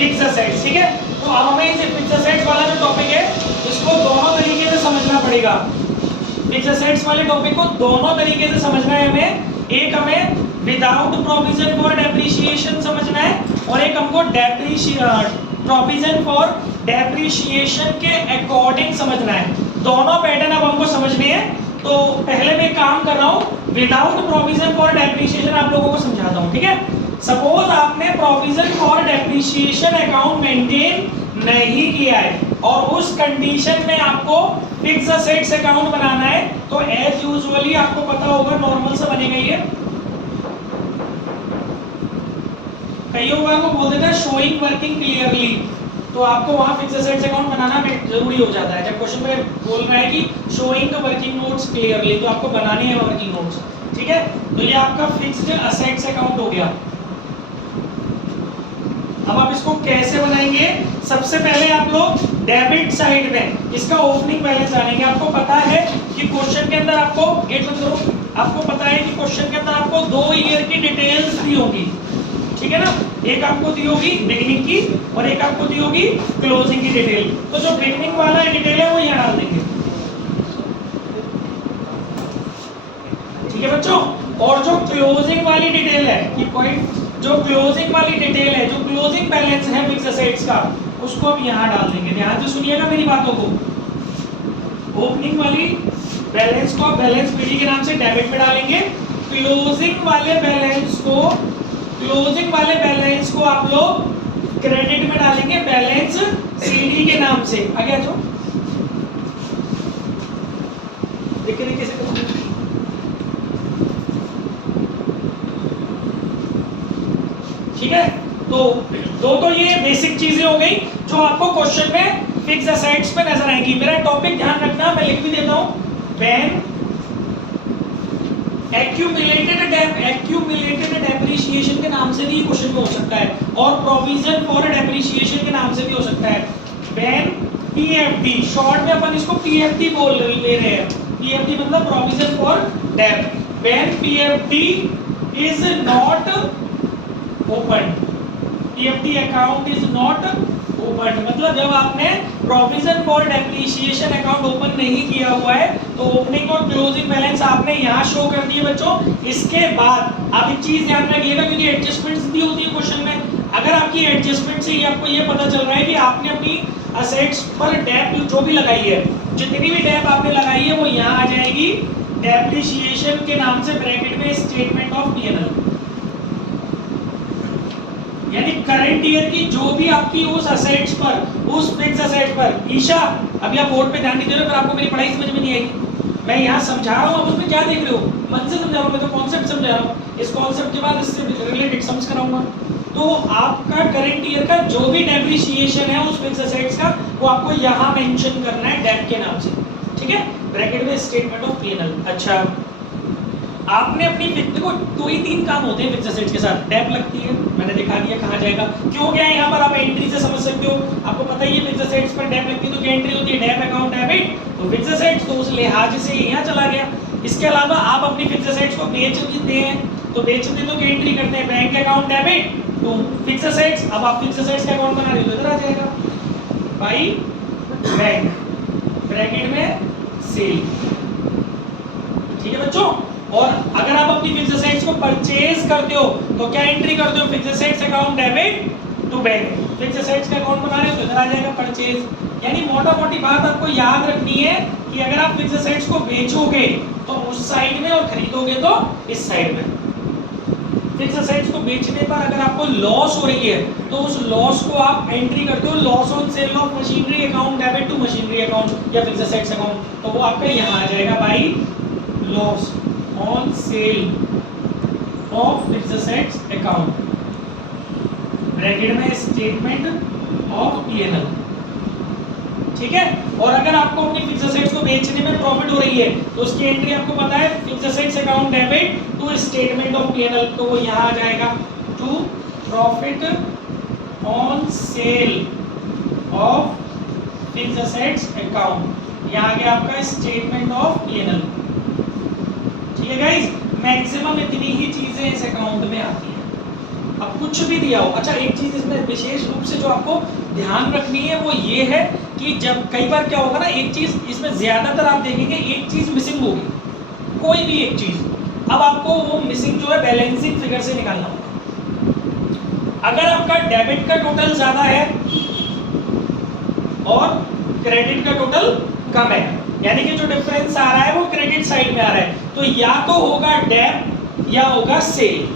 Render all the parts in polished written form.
Fix assets, ठीक है। तो अब हमें इसे फिक्स असेट्स वाला जो टॉपिक है इसको दोनों तरीके से समझना पड़ेगा। फिक्स असेट्स वाले टॉपिक को दोनों तरीके से समझना है हमें। एक हमें विदाउट प्रोविजन फॉर डेप्रिसिएशन समझना है और एक हमको प्रोविजन फॉर डेप्रिसिएशन के अकॉर्डिंग समझना है। दोनों पैटर्न अब हमको समझने हैं। तो पहले मैं काम कर रहा हूं विदाउट प्रोविजन फॉर डेप्रिसिएशन आप लोगों को समझाता हूं, ठीक है। सपोज आपने provision for depreciation account maintain नहीं किया है और उस कंडीशन में आपको फिक्स असेट्स अकाउंट बनाना है, तो एज यूजुअली आपको पता होगा नॉर्मल सा बनेगा ये। कईयों बार वो बोल देता है शोइंग वर्किंग क्लियरली, तो आपको वहां फिक्स असेट्स अकाउंट बनाना जरूरी हो जाता है। जब क्वेश्चन में बोल रहा है कि showing the working notes clearly, तो आपको बनानी है वर्किंग नोट्स, ठीक है। तो ये आपका फिक्स्ड असेट्स अकाउंट हो गया। अब आप इसको कैसे बनाएंगे? सबसे पहले आप लोग डेबिट साइड में इसका ओपनिंग बैलेंस डालेंगे। आपको पता है कि क्वेश्चन के अंदर आपको आपको पता है कि क्वेश्चन के अंदर आपको 2 ईयर की डिटेल्स दी होगी, ठीक है ना। एक आपको दी होगी बिगिनिंग की और एक आपको दी होगी क्लोजिंग की डिटेल। तो जो बिगिनिंग वाला डिटेल है वो यहाँ डाल देंगे, ठीक है बच्चों। और जो क्लोजिंग वाली डिटेल है कि पॉइंट जो क्लोजिंग वाली डिटेल है, जो क्लोजिंग बैलेंस है फिक्स असेट्स का, उसको हम यहाँ डाल देंगे। ध्यान से सुनिएगा मेरी बातों को। ओपनिंग वाली बैलेंस को बैलेंस पीडी के नाम से डेबिट में डालेंगे। क्लोजिंग वाले बैलेंस को आप लोग क्रेडिट में डालेंगे, बैलेंस सीडी के नाम से। आगे आ जाओ, देखिए कैसे करोगे। ठीक है, तो ये बेसिक चीजें हो गई जो आपको क्वेश्चन में फिक्स असेट्स पे नजर आएंगी। मेरा टॉपिक ध्यान रखना, मैं लिख भी देता हूं। व्हेन एक्यूमुलेटेड डेप्रिसिएशन के नाम से भी क्वेश्चन में हो सकता है और प्रोविजन फॉर डेप्रिसिएशन के नाम से भी हो सकता है। व्हेन पीएफडी, शॉर्ट में अपन इसको पीएफडी बोल ले रहे हैं। पीएफडी मतलब provision for debt. When PFD is not open, PFD account is not open मतलब जब आपने provision for depreciation account open नहीं किया हुआ है, तो ओपनिंग और क्लोजिंग बैलेंस आपने यहाँ शो कर दिए बच्चों। इसके बाद आप एक चीज ध्यान रखिएगा, क्योंकि एडजस्टमेंट्स भी होती है क्वेश्चन में। अगर आपकी एडजस्टमेंट से ही आपको ये पता चल रहा है कि आपने अपनी असेट्स पर डेप जो भी लगाई है, जितनी भी डेप आपने लगाई है वो यहाँ आ जाएगी डेप्रिसिएशन के नाम से ब्रैकेट में स्टेटमेंट ऑफ पीएनएल। यानी करंट ईयर की जो भी आपकी उस असेट्स पर, उस फिक्स असेट पर, ईशा अभी आप बोर्ड पे ध्यान नहीं दे रहे हो, फिर आपको मेरी पढ़ाई समझ में नहीं आएगी। मैं यहाँ समझा रहा हूँ, आप उसमें क्या देख रहे हो? मन से समझा रहा हूँ, मैं तो कॉन्सेप्ट समझा रहा हूँ। इस कॉन्सेप्ट के बाद इससे रिलेटेड सम्स कराऊंगा। तो आपका करंट ईयर का जो भी डेप्रिसिएशन है उस फिक्स असेट्स का, वो आपको यहाँ मेंशन करना है डेप के नाम से, ठीक है, ब्रैकेट में स्टेटमेंट ऑफ पीएनएल। अच्छा, आपने अपनी फिक्स को 2 ही 3 काम होते हैं फिक्स असेट्स के साथ। डेप लगती है, मैंने दिखा दिया कहाँ जाएगा, क्यों क्या है यहाँ पर आप एंट्री से समझ सकते हो। आपको पता ही है फिक्स असेट्स पर डेप लगती है तो क्या एंट्री होती है? डेप अकाउंट डेबिट, तो फिक्स असेट्स, तो उस लिहाज से यहाँ चला गया। इसके अलावा आप अपनी फिक्स असेट्स को बेच देते हैं, तो बेचते तो क्या एंट्री करते हैं? Bank account debit to fix assets. अब आप फिक्स असेट्स का अकाउंट बना रहे हो, इधर आ जाएगा बाई बैंक, ब्रैकेट में सेल, ठीक है बच्चों। और अगर आप अपनी फिक्स असेट्स को परचेज करते हो तो क्या एंट्री करते हो? Fix assets account debit to bank. Fix assets का अकाउंट बना रहे हो तो इधर आ जाएगा परचेज। यानी मोटा मोटी बात आपको याद रखनी है कि अगर आप फिक्स असेट्स को बेचोगे तो उस साइड में और खरीदोगे तो इस साइड में। फिक्स असेट्स को बेचने पर अगर आपको लॉस हो रही है तो उस लॉस को आप एंट्री करते हो loss on sale of machinery account debit to machinery account या फिक्स असेट्स अकाउंट, तो वो आपका यहाँ आ जाएगा by loss on sale of fix assets account, bracket में स्टेटमेंट ऑफ पीएनएल, ठीक है। और अगर आपको अपनी फिक्स असेट्स को बेचने में प्रॉफिट हो रही है तो उसकी एंट्री आपको पता है fix assets account debit to statement of PNL, तो वो यहाँ आ जाएगा to profit on sale of fix assets account, यहाँ आ गया आपका स्टेटमेंट ऑफ पीएनएल, ठीक है गाइस। मैक्सिमम इतनी ही चीजें इस अकाउंट में आती हैं, अब कुछ भी दिया हो। अच्छा, एक चीज इसमें विशेष रूप से जो आपको ध्यान रखनी है वो ये है कि जब कई बार क्या होगा ना, एक चीज इसमें ज्यादातर आप देखेंगे एक चीज मिसिंग होगी, कोई भी एक चीज। अब आपको वो मिसिंग जो है बैलेंसिंग फिगर से निकालना होगा। अगर आपका डेबिट का टोटल ज्यादा है और क्रेडिट का टोटल कम है, यानी कि जो डिफरेंस आ रहा है वो क्रेडिट साइड में आ रहा है, तो या तो होगा डेब्ट या होगा सेल।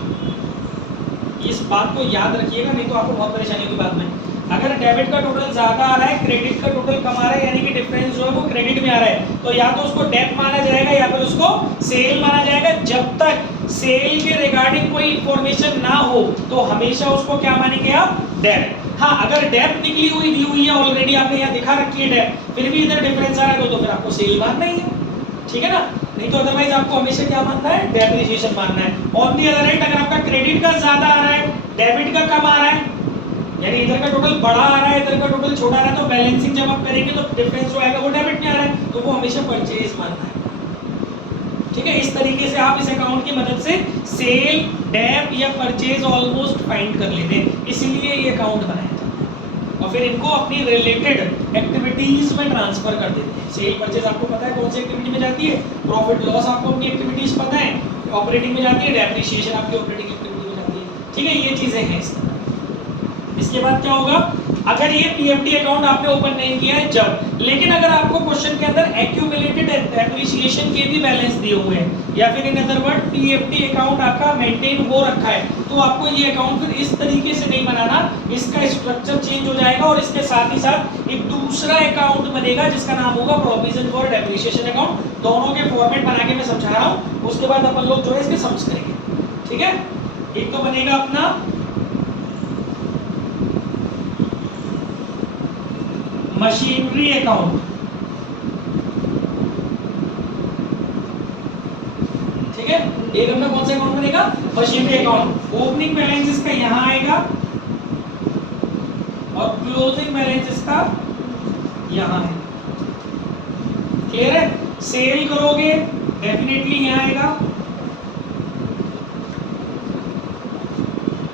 इस बात को याद रखिएगा, नहीं तो आपको बहुत परेशानी होगी बाद में। अगर डेबिट का टोटल ज्यादा आ रहा है, क्रेडिट का टोटल कम आ रहा है, यानी कि डिफरेंस जो है वो क्रेडिट में आ रहा है, तो या तो उसको डेब्ट माना जाएगा या फिर उसको सेल माना जाएगा। जब तक सेल के रिगार्डिंग कोई इंफॉर्मेशन ना हो तो हमेशा उसको क्या मानेंगे आप, डेब्ट। हाँ, अगर डेब्ट निकली हुई दी हुई है ऑलरेडी, आपने यहाँ दिखा रखी है डेब्ट, फिर भी इधर डिफरेंस आ रहा है तो फिर आपको सेल मानना ही है, ठीक है ना। नहीं तो अदरवाइज आपको हमेशा क्या मानना है, डेप्रिसिएशन मानना है। ऑन दी अदर हैंड अगर आपका क्रेडिट का ज्यादा आ रहा है, डेबिट का कम आ रहा है, यानी इधर का टोटल बड़ा आ रहा है, इधर का टोटल छोटा आ रहा है, तो बैलेंसिंग जब आप करेंगे तो डिफरेंस जो आएगा वो डेबिट में आ रहा है, तो वो हमेशा परचेज मानना है, ठीक है। इस तरीके से आप इस अकाउंट की मदद से सेल, डेप या परचेज ऑलमोस्ट फाइंड कर लेते हैं, इसीलिए ये अकाउंट बनाया जाता है। और फिर इनको अपनी रिलेटेड एक्टिविटीज में ट्रांसफर कर देते हैं। सेल परचेज आपको पता है कौन सी एक्टिविटी में जाती है, प्रॉफिट लॉस आपको अपनी एक्टिविटीज पता है, ऑपरेटिंग में जाती है, डेप्रिसिएशन आपकी ऑपरेटिंग एक्टिविटी में जाती है, ठीक है। ये चीजें हैं इसके बाद क्या होगा, अगर ये पीएफडी अकाउंट आपने ओपन नहीं किया है जब, लेकिन अगर आपको क्वेश्चन के अंदर एक्यूमुलेटेड डेप्रिसिएशन के भी बैलेंस दिए हुए हैं, या फिर in other word PFD account आपका मेंटेन हो रखा है, तो आपको ये अकाउंट फिर इस तरीके से नहीं बनाना, इसका स्ट्रक्चर चेंज हो जाएगा और इसके साथ ही साथ एक दूसरा अकाउंट बनेगा जिसका नाम होगा प्रोविजन फॉर डेप्रिसिएशन अकाउंट। दोनों के फॉर्मेट बना के मैं समझा रहा हूँ, उसके बाद अपन लोग जो है इसके समझ करेंगे, ठीक है। एक तो बनेगा अपना मशीनरी अकाउंट, ठीक है। एक अपना कौन सा अकाउंट बनेगा, मशीनरी अकाउंट। ओपनिंग बैलेंस इसका यहां आएगा और क्लोजिंग बैलेंस इसका यहां है, क्लियर है। सेल करोगे डेफिनेटली यहां आएगा,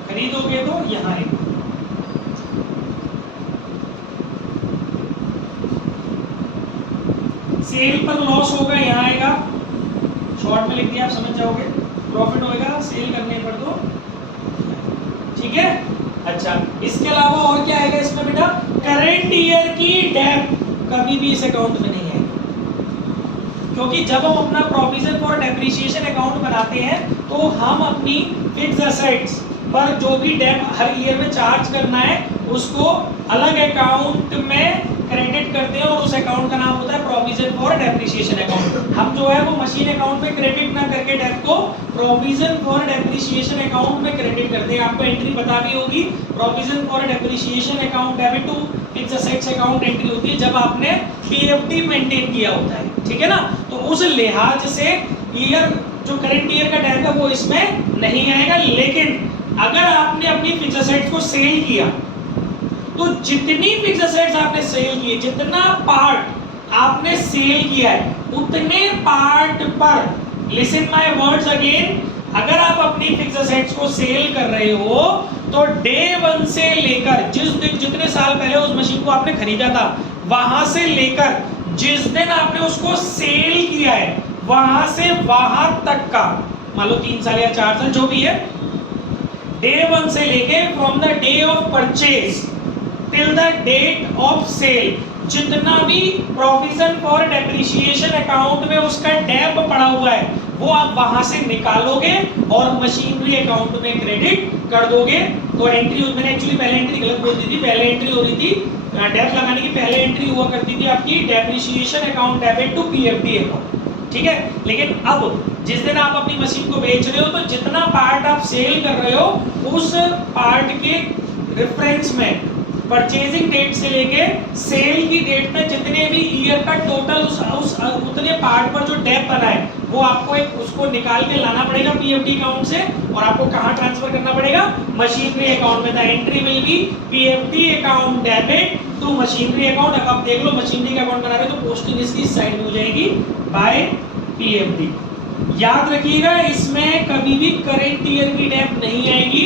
खरीदोगे तो यहां आएगा। सेल पर लॉस होगा यहाँ आएगा, शॉर्ट में लिख दिया आप समझ जाओगे। प्रॉफिट होगा सेल करने पर तो, ठीक है। अच्छा, इसके अलावा और क्या आएगा इसमें बेटा, करंट ईयर की डेब्ट कभी भी इस अकाउंट में नहीं आएगी, क्योंकि जब हम अपना प्रोविजन फॉर डेप्रिसिएशन अकाउंट बनाते हैं तो हम अपनी फिक्स्ड एसेट्स पर जो भी डेब्ट हर ईयर में चार्ज करना है उसको अलग अकाउंट में क्रेडिट करते हैं और उस अकाउंट का नाम होता है प्रोविजन फॉर डेप्रिसिएशन अकाउंट। हम जो है वो मशीन अकाउंट में क्रेडिट ना करके डेब्ट को प्रोविजन फॉर डेप्रिसिएशन अकाउंट में क्रेडिट करते हैं। आपको एंट्री पता भी होगी, provision for depreciation account debit to fixed assets account entry होती है जब आपने पीएफडी मेंटेन किया होता है, ठीक है ना। तो उस लिहाज से ईयर जो करंट ईयर का डेब्ट है वो इसमें नहीं आएगा। लेकिन अगर आपने अपनी फिक्स्ड एसेट्स को सेल किया तो जितनी फिक्स्ड एसेट्स आपने सेल की, जितना पार्ट आपने सेल किया है उतने पार्ट पर, लिसन माय वर्ड्स अगेन, अगर आप अपनी फिक्स्ड एसेट्स को सेल कर रहे हो तो डे 1 से लेकर जिस दिन, जितने साल पहले उस मशीन को आपने खरीदा था वहां से लेकर जिस दिन आपने उसको सेल किया है वहां से वहां तक का, मान लो 3 साल या 4 साल जो भी है, डे 1 से लेके from the day of purchase till the date of sale, जितना भी प्रोविजन फॉर डेप्रिसिएशन अकाउंट में उसका डेब पड़ा हुआ है वो आप वहां से निकालोगे और मशीनरी अकाउंट में क्रेडिट कर दोगे। तो एंट्री, मैंने एक्चुअली पहले एंट्री गलत बोल दी थी, पहले एंट्री हो रही थी डेब लगाने की, पहले एंट्री हुआ करती थी आपकी depreciation account debit to PFD account, ठीक है। लेकिन अब जिस दिन आप अपनी मशीन को बेच रहे हो तो जितना पार्ट आप सेल कर रहे हो उस पार्ट के रेफरेंस में परचेजिंग डेट से लेके सेल की डेट तक जितने भी ईयर का टोटल उस उतने पार्ट पर जो डेप बना है वो आपको एक उसको निकाल के लाना पड़ेगा पीएफडी अकाउंट से, और आपको कहां ट्रांसफर करना पड़ेगा, मशीनरी अकाउंट में। The entry will be PFD account debit to machinery account. अब आप देख लो मशीनरी का अकाउंट बना रहे हो तो पोस्टिंग इसकी साइड में हो जाएगी बाय पीएफडी। याद रखिएगा इसमें कभी भी करंट ईयर की डेप नहीं आएगी।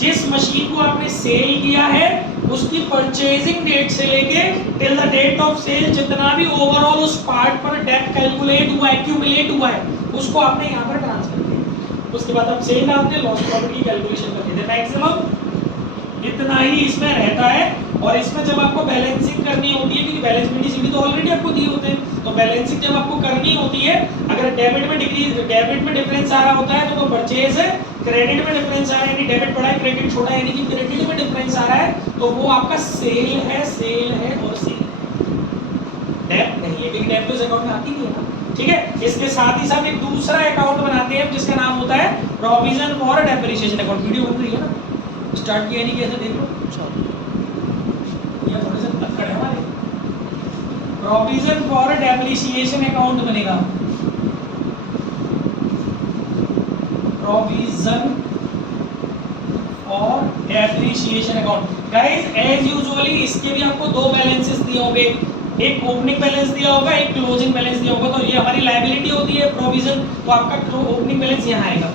जिस मशीन को आपने सेल किया है उसकी परचेजिंग डेट से लेके till the date of sale जितना भी ओवरऑल उस पार्ट पर डेट कैलकुलेट हुआ है, एक्यूमुलेट हुआ है, उसको आपने यहाँ पर ट्रांसफर किया। उसके बाद आप सेल आपने लॉस प्रॉफिट की कैलकुलेशन करके थे। मैक्सिमम इतना ही इसमें रहता है। और इसमें जब आपको बैलेंसिंग करनी होती है, क्योंकि बैलेंस में सीडी तो ऑलरेडी आपको दिए होते हैं, तो बैलेंसिंग जब आपको करनी होती है, अगर डेबिट में डिफरेंस आ रहा होता है तो वो परचेज है, क्रेडिट में डिफरेंस आ रहा है यानी डेबिट बड़ा है क्रेडिट छोटा है यानी कि क्रेडिट में डिफरेंस आ रहा है, तो वो आपका सेल है और सेल डेब्ट नहीं है, क्योंकि डेब्ट तो इस अकाउंट में आती नहीं है ना। ठीक है, इसके साथ ही साथ एक दूसरा अकाउंट बनाते हैं जिसका नाम होता है provision for depreciation account. Video बन रही है ना, स्टार्ट किया नहीं कैसे देख लो, ये थोड़े से अक्कड़ है हमारे। प्रोविजन फॉर डेप्रिसिएशन अकाउंट बनेगा, प्रोविजन और depreciation account. Guys as usually इसके भी आपको दो बैलेंसेस दिए होंगे, एक ओपनिंग बैलेंस दिया होगा, एक क्लोजिंग बैलेंस दिया होगा। तो ये हमारी लायबिलिटी होती है प्रोविजन, तो आपका ओपनिंग बैलेंस यहाँ आएगा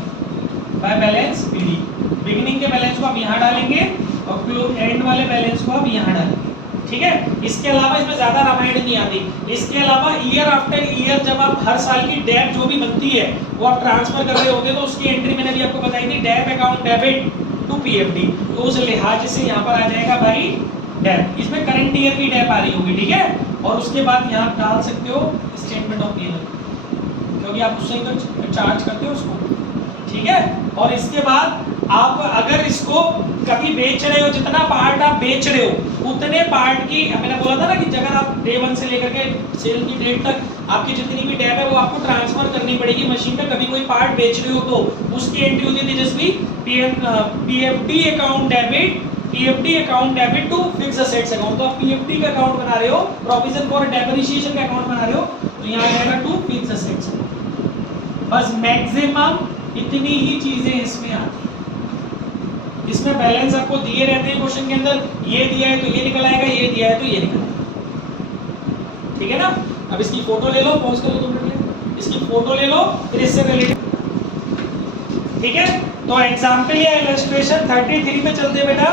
बाय बैलेंस पीडी। बिगिनिंग के बैलेंस को आप यहाँ डालेंगे और एंड वाले बैलेंस को आप यहाँ डालेंगे। ठीक है, इसके अलावा इसमें ज्यादा रामायण नहीं आती। इसके अलावा ईयर आफ्टर ईयर जब आप हर साल की डेट जो भी बनती है वो आप ट्रांसफर कर रहे होते हैं, तो उसकी एंट्री मैंने भी आपको बताई थी, dep account debit to PFD, तो उस लिहाज से यहाँ पर आ जाएगा भाई डेप। इसमें करंट ईयर की डेप आ रही होगी। ठीक है, और उसके बाद यहाँ डाल सकते हो स्टेटमेंट ऑफ पीएल, क्योंकि आप उससे ही चार्ज करते हो उसको। ठीक है, और इसके बाद आप अगर इसको कभी बेच रहे हो, जितना पार्ट आप बेच रहे हो उतने पार्ट की, मैंने बोला था ना कि अगर आप डे 1 से लेकर के सेल की डेट तक आपकी जितनी भी डेप है वो आपको ट्रांसफर करनी पड़ेगी मशीन में। कभी कोई पार्ट बेच रहे हो तो उसकी एंट्री होती है तेजस्वी PFD account debit, PFD account debit to fix assets account. तो आप पीएफडी का अकाउंट बना रहे हो, प्रोविजन फॉर डेप्रिसिएशन का अकाउंट बना रहे हो, तो यहाँ आएगा टू फिक्स असेट्स। बस मैक्सिमम इतनी ही चीजें इसमें आती हैं। इसमें बैलेंस आपको दिए रहते हैं क्वेश्चन के अंदर, ये दिया है तो ये निकल आएगा, ये दिया है तो ये निकल आएगा। ठीक है ना, अब इसकी फोटो ले लो, पॉज कर लो 2 मिनट, इसकी फोटो ले लो फिर इससे रिलेटेड। ठीक है, तो एग्जांपल या इलस्ट्रेशन 33 पे चलते हैं बेटा।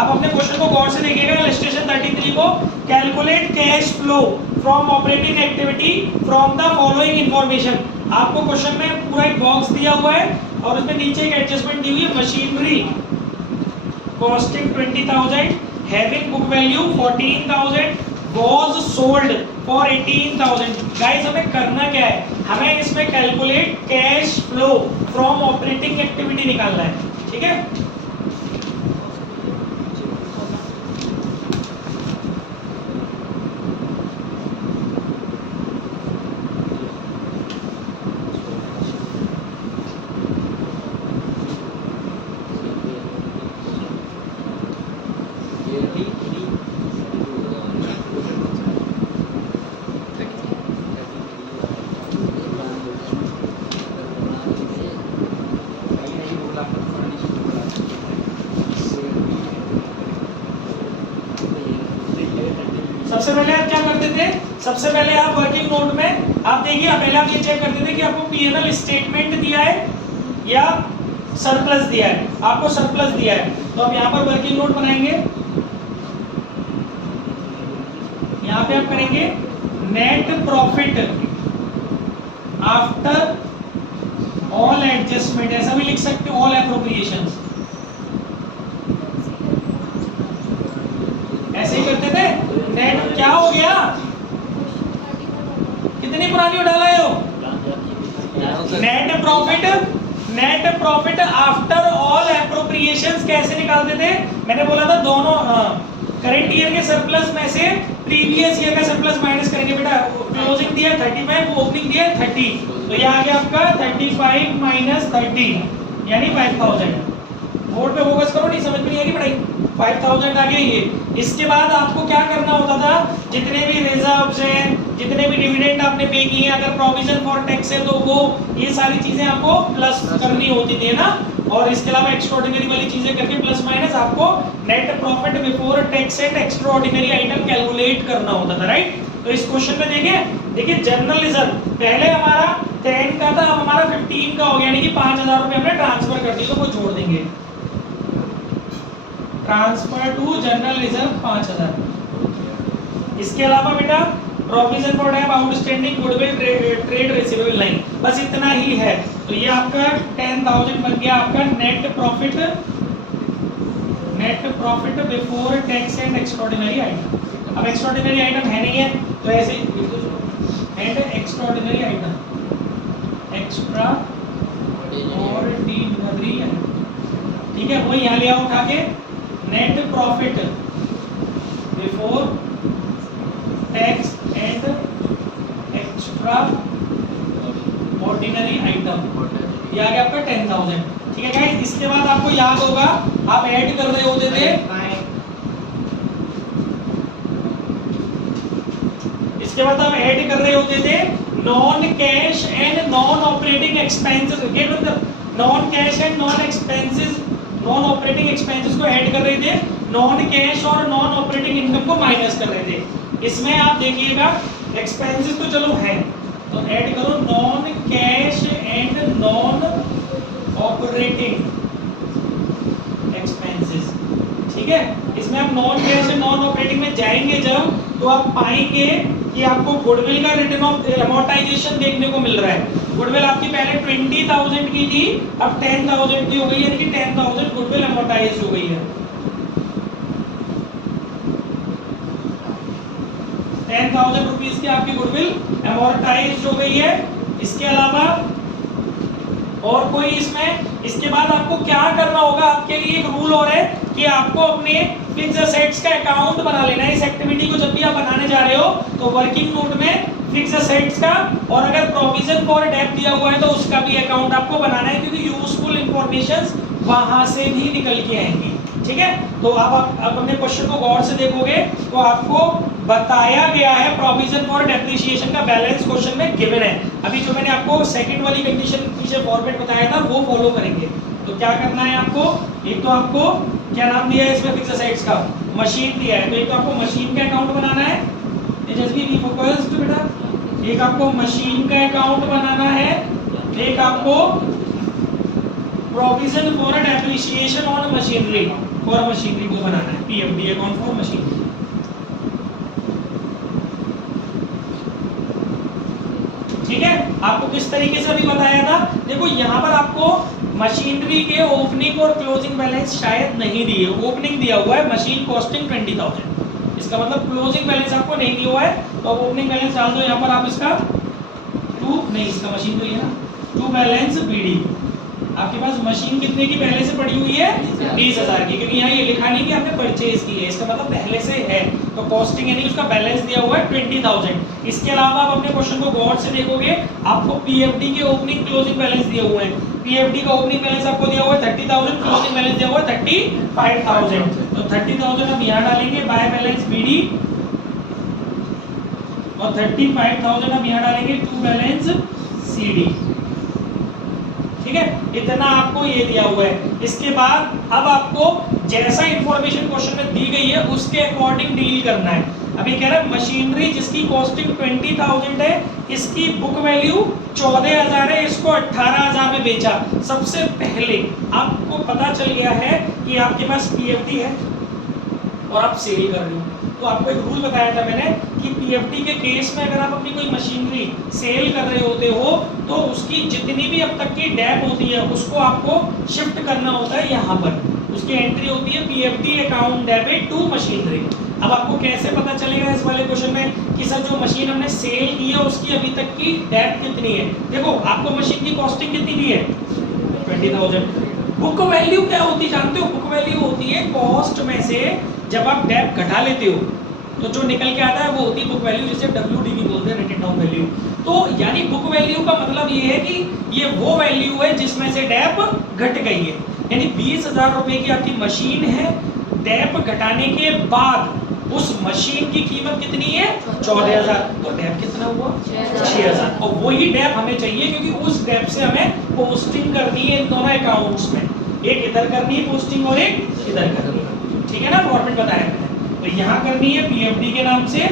आप अपने क्वेश्चन को गौर से देखिएगा। इलस्ट्रेशन 33 को, calculate cash flow from operating activity from the following information. आपको क्वेश्चन में पूरा एक बॉक्स दिया हुआ है और उसमें नीचे एक एडजस्टमेंट दी हुई है, machinery costing 20,000, having book value 14,000, was sold for 18,000। Guys हमें करना क्या है, हमें इसमें calculate cash flow from operating activity निकालना है। ठीक है, सबसे पहले आप क्या करते थे, सबसे पहले आप वर्किंग नोट में आप देखिए, पहले आप ये चेक करते थे कि आपको पीएनएल स्टेटमेंट दिया है या सरप्लस दिया है। आपको सरप्लस दिया है तो अब यहाँ पर वर्किंग नोट बनाएंगे। यहाँ पे आप करेंगे net profit after all adjustment, ऐसा भी लिख सकते हो, ऑल एप्रोप्रिएशंस, ऐसे ही करते थे। नेट क्या हो गया, कितनी पुरानी डाला है हो, net profit after all appropriations कैसे निकालते थे, मैंने बोला था दोनों करंट ईयर के सरप्लस में से प्रीवियस ईयर का सरप्लस माइनस करेंगे बेटा। क्लोजिंग दिया 35, ओपनिंग दिया 30, तो ये आ गया आपका 35 माइनस 30 यानी 5000। बोर्ड पे फोकस करो, नहीं समझ में नहीं आएगी पढ़ाई। 5000 आ गया ये। इसके बाद आपको क्या करना होता था, जितने भी रिजर्व्स हैं, जितने भी डिविडेंड आपने पे किए, अगर प्रोविजन फॉर टैक्स है तो वो ये सारी चीजें आपको प्लस करनी होती थी ना, और इसके अलावा एक्स्ट्राऑर्डिनरी वाली चीजें करके प्लस माइनस आपको net profit before tax and extraordinary item calculate करना होता था, राइट। तो इस क्वेश्चन में देखिए जनरल रिजर्व पहले हमारा 10 का था, अब हमारा 15 का हो गया, यानी कि 5000 रुपए हमने ट्रांसफर कर दी, तो वो जोड़ देंगे ट्रांसफर टू जनरल रिजर्व 5000। इसके अलावा बेटा provision for dep outstanding goodwill trade receivable line, बस इतना ही है। तो ये आपका 10,000 बन गया आपका net profit before tax and extraordinary item. अब एक्स्ट्राऑर्डिनरी आइटम है नहीं है तो ऐसे and extraordinary item, extra ordinary item, ठीक है, वही यहाँ ले आओ उठा के। Net profit before tax and extra ordinary item, ये आ गया आपका 10,000। ठीक है गाइस, इसके बाद आपको याद होगा आप ऐड कर रहे होते थे, इसके बाद आप ऐड कर रहे होते थे non cash and non operating expenses, non cash and non operating expenses को ऐड कर रहे थे, नॉन कैश और नॉन ऑपरेटिंग इनकम को माइनस कर रहे थे। इसमें आप देखिएगा एक्सपेंसेस तो चलो है, तो ऐड करो non cash and non operating expenses. ठीक है, इसमें आप non cash and non operating में जाएंगे जब, तो आप पाएंगे कि आपको गुडविल का रिटर्न ऑफ अमोर्टाइजेशन देखने को मिल रहा है। गुडविल आपकी पहले 20,000 की थी, अब 10,000 की हो गई है, यानी कि 10,000 गुडविल अमोर्टाइज हो गई है। 10,000 रुपीस की आपकी गुडविल अमोर्टाइज हो गई है। इसके अलावा और कोई इसमें, इसके बाद आपको क्या करना होगा, आपके लिए एक रूल और है कि आपको अपने फिक्स असेट्स का अकाउंट बना लेना है। इस एक्टिविटी को जब भी आप बनाने जा रहे हो तो वर्किंग नोट में फिक्स असेट्स का और अगर प्रोविजन फॉर डेट दिया हुआ है तो उसका भी अकाउंट आपको बनाना है, क्योंकि यूजफुल इंफॉर्मेशन वहां से भी निकल के आएंगी। ठीक है, तो आप अपने क्वेश्चन को गौर से देखोगे तो आपको बताया गया है प्रोविजन फॉर डेप्रिसिएशन का बैलेंस क्वेश्चन में गिवन है। अभी जो मैंने आपको सेकंड वाली कंडीशन पीछे फॉर्मेट बताया था वो फॉलो करेंगे। तो क्या करना है आपको, एक तो आपको क्या नाम दिया है इसमें फिक्स असेट्स का, मशीन दिया है, तो एक तो आपको मशीन का अकाउंट बनाना है, तेजस्वी बी फोकस्ड बेटा, एक आपको मशीन का अकाउंट बनाना है, एक आपको provision for depreciation on machinery for machinery को बनाना है, पीएफडी अकाउंट फॉर मशीनरी। ठीक है, आपको किस तरीके से अभी बताया था, देखो यहाँ पर आपको मशीनरी के ओपनिंग और क्लोजिंग बैलेंस शायद नहीं दिए, ओपनिंग दिया हुआ है मशीन कॉस्टिंग 20,000, इसका मतलब क्लोजिंग बैलेंस आपको नहीं दिया हुआ है, तो अब ओपनिंग बैलेंस डाल दो यहाँ पर आप इसका 2, नहीं इसका मशीन तो ये ना 2 बैलेंस बीडी। आपके पास मशीन कितने की पहले से पड़ी हुई है, 20,000 की, क्योंकि यहाँ ये लिखा नहीं कि आपने परचेज की है, इसका मतलब पहले से है, तो कॉस्टिंग यानी उसका बैलेंस दिया हुआ है 20,000। इसके अलावा आप अपने क्वेश्चन को गौर से देखोगे, आपको पीएफडी के ओपनिंग क्लोजिंग बैलेंस दिए हुए हैं, पीएफडी का ओपनिंग बैलेंस आपको दिया हुआ है 30,000, क्लोजिंग बैलेंस दिया हुआ है 35,000, तो 30,000 हम यहाँ डालेंगे बाय बैलेंस बीडी और 35,000 हम यहाँ डालेंगे टू बैलेंस सीडी। ठीक है, इतना आपको ये दिया हुआ है। इसके बाद अब आपको जैसा इंफॉर्मेशन क्वेश्चन में दी गई है उसके अकॉर्डिंग डील करना है। अभी कह रहा है मशीनरी जिसकी कॉस्टिंग 20,000 है, इसकी बुक वैल्यू 14,000 है, इसको 18,000 में बेचा। सबसे पहले आपको पता चल गया है कि आपके पास पीएफडी है और आप सेल कर रहे हो, तो आपको एक रूल बताया था मैंने कि पीएफडी के केस में अगर आप अपनी कोई मशीनरी सेल कर रहे होते हो तो उसकी जितनी भी अब तक की डेप होती है उसको आपको शिफ्ट करना होता है यहाँ पर, उसकी एंट्री होती है PFD account debit to machinery. अब आपको कैसे पता चलेगा इस वाले क्वेश्चन में कि सर जो मशीन हमने सेल की है उसकी अभी तक की डेप कितनी है। देखो आपको मशीन की कॉस्टिंग कितनी दी है 20,000। बुक वैल्यू क्या होती है जानते हो, बुक वैल्यू होती है कॉस्ट में से जब आप डेप घटा लेते हो तो जो निकल के आता है वो होती है बुक वैल्यू, जिसे WDV बोलते हैं, रिटन डाउन वैल्यू। तो यानी बुक वैल्यू का मतलब ये है कि ये वो वैल्यू है जिसमें से डेप घट गई है, यानी 20,000 रुपए की आपकी मशीन है, डेप घटाने के बाद उस मशीन की कीमत कितनी है 14,000, तो डेप कितना हुआ 6,000, और वही डेप हमें चाहिए क्योंकि उस डेप से हमें पोस्टिंग करनी है इन दोनों अकाउंट्स में, एक इधर करनी है पोस्टिंग और एक इधर करनी है। ठीक है ना, फॉर्मेट बताया मैंने, तो यहाँ करनी है पीएफडी के नाम से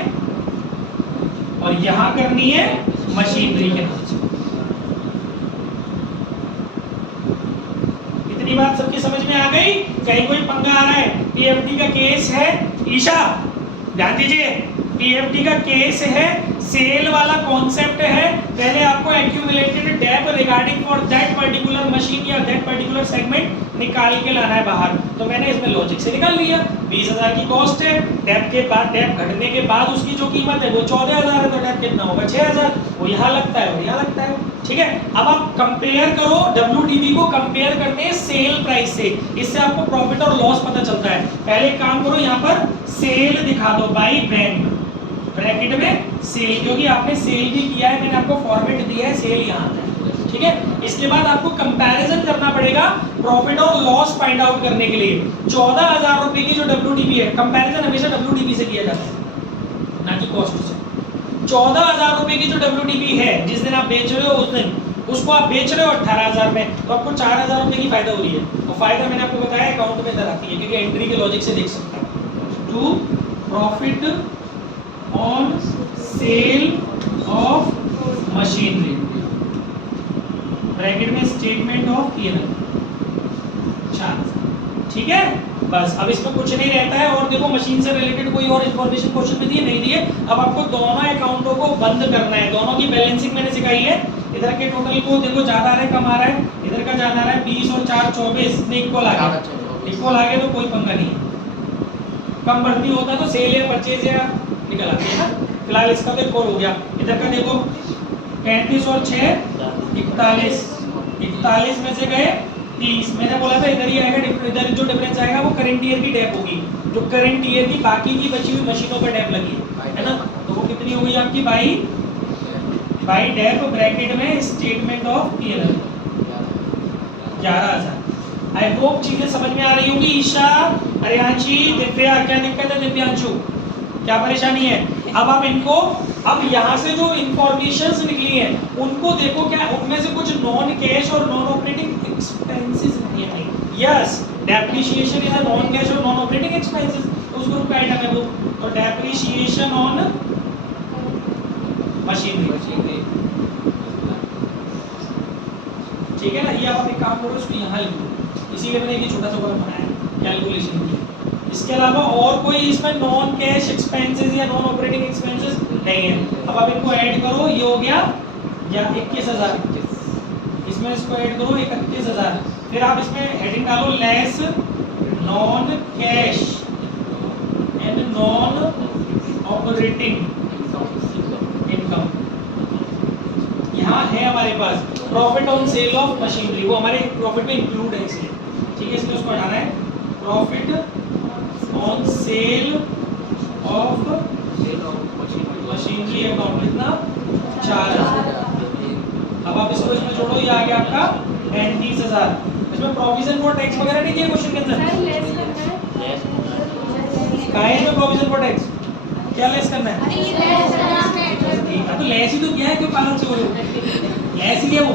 और यहाँ करनी है मशीनरी के नाम से। इतनी इतनी बात सबकी समझ में आ गई? कहीं कोई पंगा आ रहा है? पीएफडी का केस है ईशा, ध्यान दीजिए, पीएफडी का केस है, सेल वाला कॉन्सेप्ट है। पहले आपको accumulated Depp regarding for that particular machine या दैट पर्टिकुलर सेगमेंट निकाल के लाना है बाहर। तो मैंने इसमें लॉजिक से निकाल लिया, 20,000 की कॉस्ट है, डेप के बाद डेप घटने के बाद उसकी जो कीमत है वो 14,000 है, तो डेप कितना होगा 6,000, वो यहाँ लगता है और यहाँ लगता है। ठीक है, अब आप कंपेयर करो, WDV को कंपेयर करते हैं सेल प्राइस से, इससे आपको प्रॉफिट और लॉस पता चलता है। पहले काम करो, यहाँ पर सेल दिखा दो बाई बैंक, ब्रैकेट में सेल, क्योंकि आपने सेल भी किया है, मैंने आपको फॉर्मेट दिया है, सेल यहाँ आता है। ठीक है, इसके बाद आपको कंपैरिजन करना पड़ेगा प्रॉफिट और लॉस फाइंड आउट करने के लिए। 14,000 रुपए की जो WDV है, कंपैरिजन हमेशा WDV से किया जाता है ना कि कॉस्ट से। 14,000 रुपए की जो WDV है, जिस दिन आप बेच रहे हो उस दिन उसको आप बेच रहे हो 18,000 में, तो आपको 4,000 रुपए की फायदा हो रही है। तो फायदा मैंने आपको बताया अकाउंट में इधर आती है, क्योंकि एंट्री के लॉजिक से देख सकते हैं। To profit on sale of machinery, bracket में स्टेटमेंट ऑफ P&L 4,000। ठीक है, बस अब इसमें कुछ नहीं रहता है। और देखो, मशीन से रिलेटेड कोई और इन्फॉर्मेशन क्वेश्चन में दिए नहीं दिए। अब आपको दोनों अकाउंटों को बंद करना है, दोनों की बैलेंसिंग मैंने सिखाई है। इधर के टोटल को देखो, ज्यादा आ रहा है कम आ रहा है, इधर का ज्यादा आ रहा है 20 और 4 24, इक्वल आ गया, इक्वल आ गया तो कोई पंगा नहीं है। कम बढ़ती होता तो सेल या परचेज या निकल आती है ना। फिलहाल इसका तो इक्वल हो गया। इधर का देखो 35 और 6 41, 41 में से गए 30। मैंने बोला था इधर ही आएगा, इधर जो डिफरेंस आएगा वो करंट ईयर की डेप होगी, जो करंट ईयर की बाकी की बची हुई मशीनों पर डेप लगी है ना। तो वो कितनी होगी आपकी बाई डेप, ब्रैकेट में statement of P&L 11,000। I hope चीजें समझ में आ रही होंगी। ईशा, अरियांशी, दिव्या, क्या दिक्कत है दिव्यांशु, क्या परेशानी है? अब आप इनको, अब यहाँ से जो इंफॉर्मेशंस निकली है उनको देखो, क्या उनमें से कुछ नॉन कैश और नॉन ऑपरेटिंग एक्सपेंसेस नहीं है? Yes, depreciation is a non cash और नॉन ऑपरेटिंग एक्सपेंसेस, उस ग्रुप का आइटम है वो। तो डेप्रिसिएशन ऑन मशीनरी, ठीक है ना। ये आप एक काम करो, इसको यहाँ लिख दो, इसीलिए मैंने ये छोटा सा कॉलम बनाया कैलकुलेशन के लिए। इसके अलावा और कोई इसमें नॉन कैश एक्सपेंसेस या नॉन ऑपरेटिंग एक्सपेंसेस नहीं है। अब आप इनको ऐड करो, ये हो गया या 21,000, इसमें इसको ऐड करो 31,000। फिर आप इसमें हेडिंग डालो less non cash and non operating income. यहाँ है हमारे पास profit on sale of machinery, वो हमारे प्रॉफिट में इंक्लूड है इसलिए, ठीक है, इसलिए उसको हटाना है। Profit on sale of machinery account कितना 4,000। अब आप इसको इसमें जोड़ो, ये आ गया आपका 35,000। इसमें प्रोविजन फॉर टैक्स वगैरह नहीं दिया क्वेश्चन के अंदर, काहे में प्रोविजन फॉर टैक्स क्या लेस करना है? ठीक है, तो लेस ही तो किया है, क्यों पागल से बोलो, लेस ही है वो।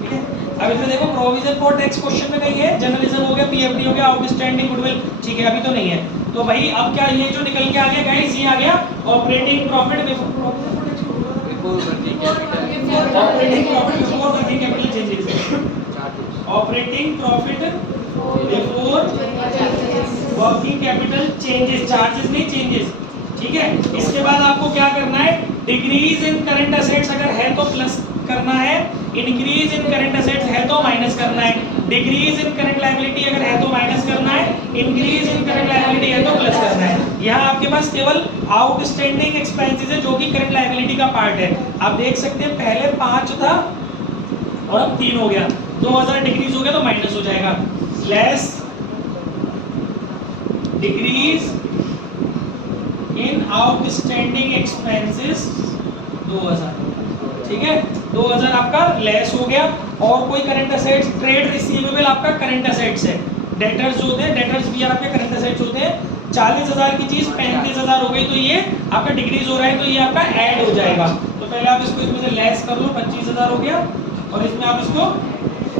ठीक है, अब इसमें देखो प्रोविजन फॉर टैक्स क्वेश्चन में कहीं है, जर्नलिज्म हो गया, पीएफडी हो गया, आउटस्टैंडिंग गुडविल, ठीक है, अभी तो नहीं है। तो भाई अब क्या ये जो निकल के आ गया गाइस, ये आ गया operating profit before working capital changes, operating profit before working capital changes, charges नहीं चेंजेस। ठीक है, इसके बाद आपको क्या करना है, डिक्रीज इन करंट असेट्स अगर है तो प्लस करना है, इंक्रीज इन करंट असेट्स है तो माइनस करना है, डिक्रीज इन करंट लायबिलिटी अगर है तो माइनस करना है, इंक्रीज इन करंट लायबिलिटी है तो प्लस करना है। यहाँ आपके पास केवल आउटस्टैंडिंग एक्सपेंसेस है जो कि करंट लायबिलिटी का पार्ट है। आप देख सकते हैं पहले 5 था और अब 3 हो गया, 2,000 डिक्रीज हो गया तो माइनस हो जाएगा, less decrease in outstanding expenses 2,000। ठीक है, 2,000 आपका लेस हो गया। और कोई करंट असेट्स, ट्रेड रिसीवेबल आपका करंट असेट्स है, डेटर्स जो होते हैं, डेटर्स भी आपके करंट असेट्स होते हैं। 40,000 की चीज 35,000 हो गई तो ये आपका डिक्रीज हो रहा है, तो ये आपका ऐड हो जाएगा। तो पहले आप इसको इसमें से लेस कर लो, 25,000 हो गया, और इसमें आप इसको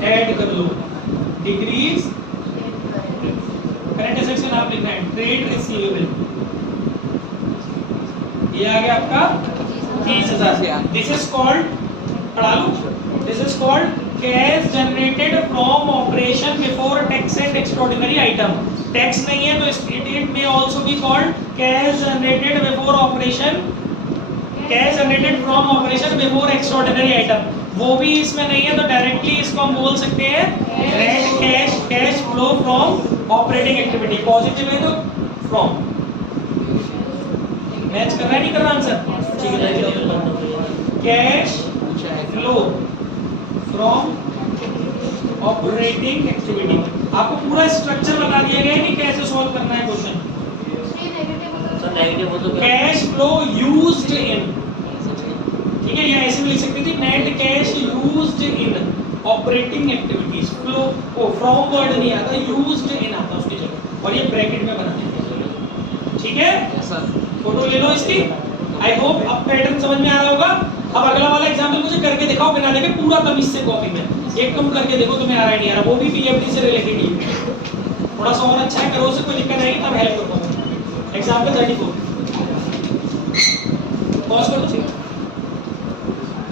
ऐड कर लो, डिक्रीज करंट असेट्स का नाम लिखना है ट्रेड रिसीवेबल, ये आ गया आपका 30,000। दिस इज कॉल्ड, पढ़ा लो, this is called cash generated from operation before tax and extraordinary item. Tax नहीं है तो it may also be called cash generated before operation, cash generated from operation before extraordinary item. वो भी इसमें नहीं है तो डायरेक्टली इसको हम बोल सकते हैं net cash, cash flow from operating activity. Positive है तो फ्रॉम। मैच कर रहा है नहीं कर रहा आंसर? ठीक है, cash flow from operating activity. आपको पूरा स्ट्रक्चर बता दिया गया है कि कैसे सॉल्व करना है question. Cash flow used in, ठीक है, या ऐसे भी लिख सकते थे net cash used in operating activities. Flow ओ फ्रॉम वर्ड नहीं आता, यूज्ड इन आता उसकी जगह, और ये ब्रैकेट में बना देंगे। ठीक है, फोटो ले लो इसकी। आई होप अब पैटर्न समझ में आ रहा होगा। अब अगला वाला एग्जांपल मुझे करके दिखाओ बिना देखे, पूरा तमीज से कॉपी में एक तुम करके देखो, तुम्हें आ रहा है नहीं आ रहा, वो भी पीएफडी से रिलेटेड ही। थोड़ा सा और अच्छा है, करो से कोई दिक्कत आएगी तब हेल्प कर पाऊंगा। एग्जांपल 34 पॉज कर दो।